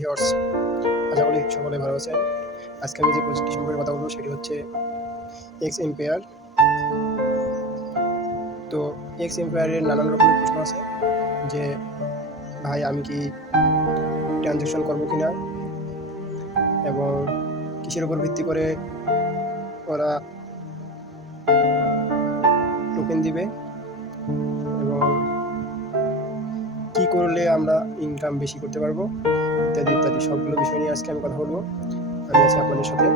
Viewers, আশা করি সকলে ভালো আছেন। আজকে আমি যে প্রজেক্টটি সম্পর্কে কথা বলব সেটি হচ্ছে এক্স এম্পায়ার তো এক্স এম্পায়ারের নানান রকমের প্রশ্ন আছে যে, ভাই, আমি কি ট্রানজ্যাকশন করব কি না এবং কিসের উপর ভিত্তি করে ওরা টোকেন দিবে এবং কি করলে আমরা ইনকাম বেশি করতে পারব? ইত্যাদি ইত্যাদি। সবগুলো বিষয় নিয়ে আজকে আমি কথা বলব। আমি আছি আপনাদের সাথে।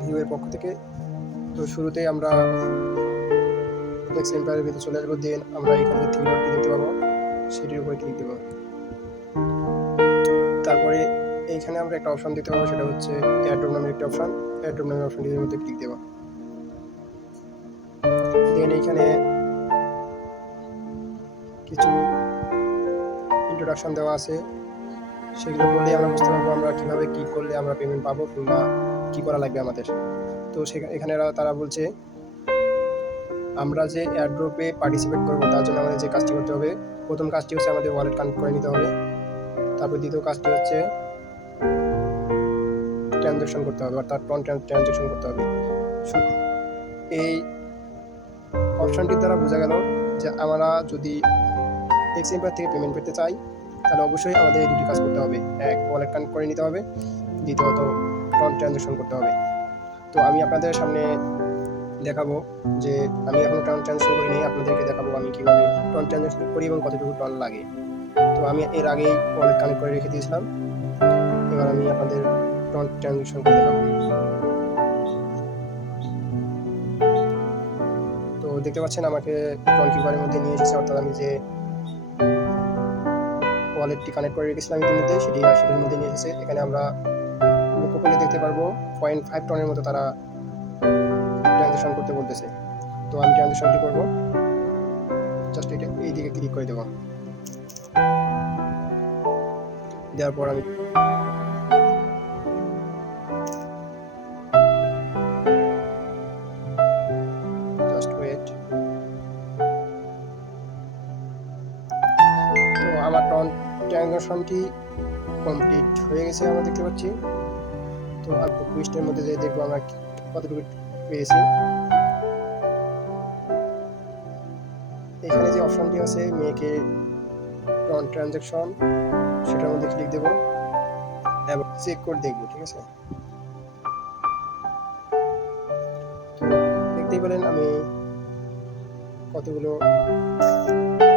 ভিউয়ের পক্ষ থেকে। তো শুরুতেই আমরা নেক্সট এম্পায়ারের ভিতরে চলে আসব। দেন আমরা এখানে থ্রি ডটটি দেখতে পাবো। সেটির উপরে ক্লিক দেবো। তারপরে এইখানে আমরা একটা অপশন দেখতে পাবো। সেটা হচ্ছে এয়ারড্রপ নামের একটা অপশন এয়ারড্রপ নামের অপশনটির মধ্যে ক্লিক দেবো। দেন এইখানে কিছু ইন্ট্রোডাকশন দেওয়া আছে। সেগুলো বললে আমরা বুঝতে পারব আমরা কীভাবে কী করলে আমরা পেমেন্ট পাবো কিংবা কী করা লাগবে আমাদের। তো সেখানে এখানে তারা বলছে, আমরা যে এয়ারড্রপে পার্টিসিপেট করব, তার জন্য আমাদের যে কাজটি করতে হবে, প্রথম কাজটি হচ্ছে আমাদের ওয়ালেট কানেক্ট করে নিতে হবে। তারপর দ্বিতীয় কাজটি হচ্ছে ট্রানজ্যাকশন করতে হবে, অর্থাৎ টন ট্রানজ্যাকশন করতে হবে। এই অপশনটির দ্বারা বোঝা গেল যে আমরা যদি এক্স এম্পায়ার থেকে পেমেন্ট পেতে চাই তাহলে অবশ্যই আমাদের এই দুটি কাজ করতে হবে। এক ওয়ালেট কানেক্ট করে নিতে হবে। দ্বিতীয়ত টন ট্রানজ্যাকশন করতে হবে। তো আমি আপনাদের সামনে দেখাবো যে আমি এখনও টন ট্রানজ্যাকশন করিনি, আপনাদেরকে দেখাবো আমি কীভাবে টন ট্রানজ্যাকশন করি এবং কতটুকু টন লাগে। তো আমি এর আগেই ওয়ালেট কানেক্ট করে রেখে দিয়েছিলাম। এবার আমি আপনাদের টন ট্রানজ্যাকশন করে দেখাবো। তো দেখতে পাচ্ছেন আমাকে টন কিপারের মধ্যে নিয়ে এসেছে, অর্থাৎ আমি যে ওয়ালেটটি কানেক্ট করে রেখেছিলাম ইতিমধ্যে, সেটি সেটির মধ্যে নিয়ে এসেছে। এখানে আমরা লক্ষ্য করলে দেখতে পারব পয়েন্ট ফাইভ টনের মতো তারা ট্রানজেকশন করতে বলতেছে। তো আমি ট্রানজেকশনটি করব। জাস্ট এটা এই দিকে ক্লিক করে দেবো। দেওয়ার পর আমি ট্রানজ্যাকশনটি কমপ্লিট হয়ে গেছে, আমরা দেখতে পাচ্ছি। তো আর কুইস্টের মধ্যে যে দেখব আমরা কতটুকু পেয়েছি। এখানে যে অপশনটি আছে মেয়েকে ট্রানজ্যাকশন সেটার মধ্যে ক্লিক দেবো এবং চেক করে দেখব, ঠিক আছে? দেখতেই পেলেন আমি কতগুলো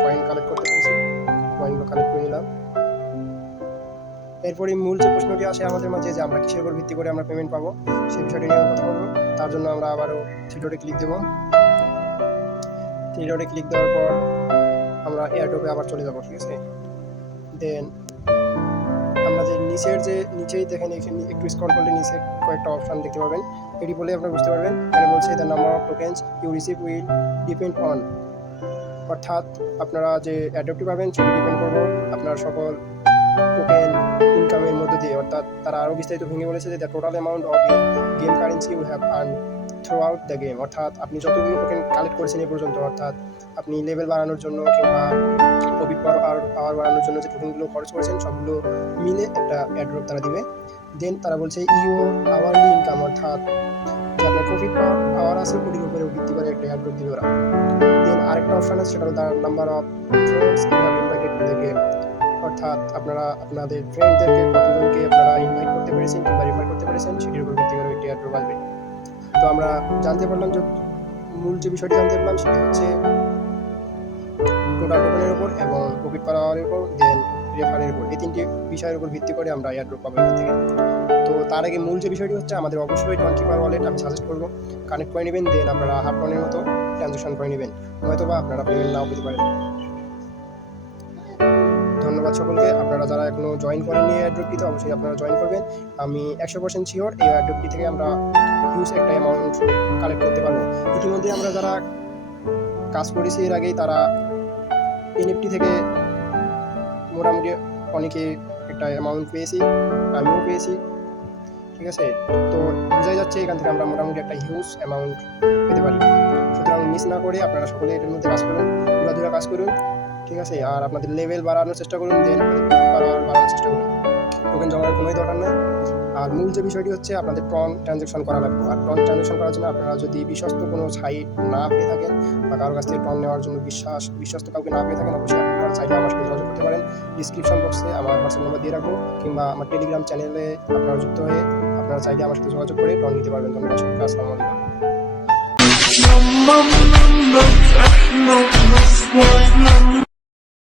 কয়েন কালেক্ট করতে পেরেছি। কয়েনগুলো কালেক্ট করে নিলাম। এরপরে মূল যে প্রশ্নটি আসে আমাদের মাঝে যে আমরা কিসের উপর ভিত্তি করে আমরা পেমেন্ট পাবো, সেই বিষয়টি নিয়ে কথা বলব। তার জন্য আমরা আবারও থ্রি ডটে ক্লিক দেবো। থ্রি ডটে ক্লিক দেওয়ার পর আমরা এয়ারড্রপে আবার চলে যাব, ঠিক আছে? দেন আমরা যে নিচের যে, নিচেই দেখেন এখানে একটু স্ক্রল করলে নিচে কয়েকটা অপশন দেখতে পাবেন। এটি বলে আপনারা বুঝতে পারবেন। এখানে বলছে the number of tokens you receive will depend on অর্থাৎ আপনারা যে অ্যাডপ্টটি পাবেন সেটি ডিপেন্ড করব আপনার সকল টোকেন ইনকামের মধ্য দিয়ে। অর্থাৎ তারা আরও বিস্তারিত ভেঙে বলেছে যে the total amount of game currency you have earn throughout the game অর্থাৎ আপনি যতগুলো টোকেন কালেক্ট করেছেন এ পর্যন্ত, অর্থাৎ আপনি লেভেল বাড়ানোর জন্য কিংবা প্রফিট পাওয়ার পাওয়ার বাড়ানোর জন্য যে টোকেনগুলো খরচ করেছেন, সবগুলো মিলে একটা অ্যাড্রপ তারা দিবে। দেন তারা বলছে ইউ আওয়ারলি ইনকাম অর্থাৎ যে আপনার প্রফিট পাওয়ার আওয়ার আছে কোটির উপরে ভিত্তি করে একটা অ্যাড্রপ দিবে ওরা। আরেকটা অপশন আছে সেটা হলো তার number of friends invited to the game অর্থাৎ আপনারা আপনাদের ফ্রেন্ডদেরকে কতজনকে আপনারা ইনভাইট করতে পেরেছেন কিংবা রেফার করতে পেরেছেন, সেটির উপর ভিত্তি করে একটি অ্যাড্রপ আসবে তো আমরা জানতে পারলাম যে মূল যে বিষয়টি জানতে পারলাম, সেটি হচ্ছে টোটাল টোকেনের উপর এবং প্রফিট পাওয়ার উপর দেন রেফারের উপর। এই তিনটি বিষয়ের উপর ভিত্তি করে আমরা এয়ারড্রপ পাবো এখান থেকে। তার আগে মূল যে বিষয়টি হচ্ছে আমাদের অবশ্যই টন কিপার ওয়ালেট আমি সাজেস্ট করব। কানেক্ট করে নেবেন দেন আপনারা হাফ টনের মতো ট্রানজ্যাকশন করে নেবেন। হয়তো বা আপনারা পেমেন্ট নাও পেতে পারেন। ধন্যবাদ সকলকে। আপনারা যারা এখনও জয়েন করেননি এই অ্যাড্রপটিতে অবশ্যই আপনারা জয়েন করবেন। আমি একশো পার্সেন্ট শিওর এই অ্যাড্রপটি থেকে আমরা হিউজ একটা অ্যামাউন্ট কালেক্ট করতে পারব। ইতিমধ্যে আমরা যারা কাজ করেছি এর আগেই, তারা এনএফটি থেকে মোটামুটি অনেকে একটা অ্যামাউন্ট পেয়েছি, আমিও পেয়েছি। ঠিক আছে? তো বোঝাই যাচ্ছে এখান থেকে আমরা মোটামুটি একটা হিউজ অ্যামাউন্ট পেতে পারি। সুতরাং মিস না করে আপনারা সকলে এটার মধ্যে কাজ করুন, ঘোরাধুরা কাজ করুন, ঠিক আছে? আর আপনাদের লেভেল বাড়ানোর চেষ্টা করুন দেন আপনাদের বাড়ানোর চেষ্টা করুন। টোকেন জমার কোনোই দরকার নেই। আর মূল যে বিষয়টি হচ্ছে, আপনাদের টন ট্রানজেকশন করা লাগবে। আর টন ট্রানজেকশন করার জন্য আপনারা যদি বিশ্বস্ত কোনো সাইট না পেয়ে থাকেন বা কারোর কাছ থেকে টন নেওয়ার জন্য বিশ্বাস, বিশ্বস্ত কাউকে না পেয়ে থাকেন, অবশ্যই আপনারা চাইলে আমার সাথে যোগাযোগ করতে পারেন। ডিসক্রিপশন বক্সে আমার হোয়াটসঅ্যাপ নাম্বার দিয়ে রাখব, কিংবা আমার টেলিগ্রাম চ্যানেলে আপনারা যুক্ত হয়ে আপনারা চাইলে আমার সাথে যোগাযোগ করে টন নিতে পারবেন ধন্যবাদ সবাইকে আসসালামু আলাইকুম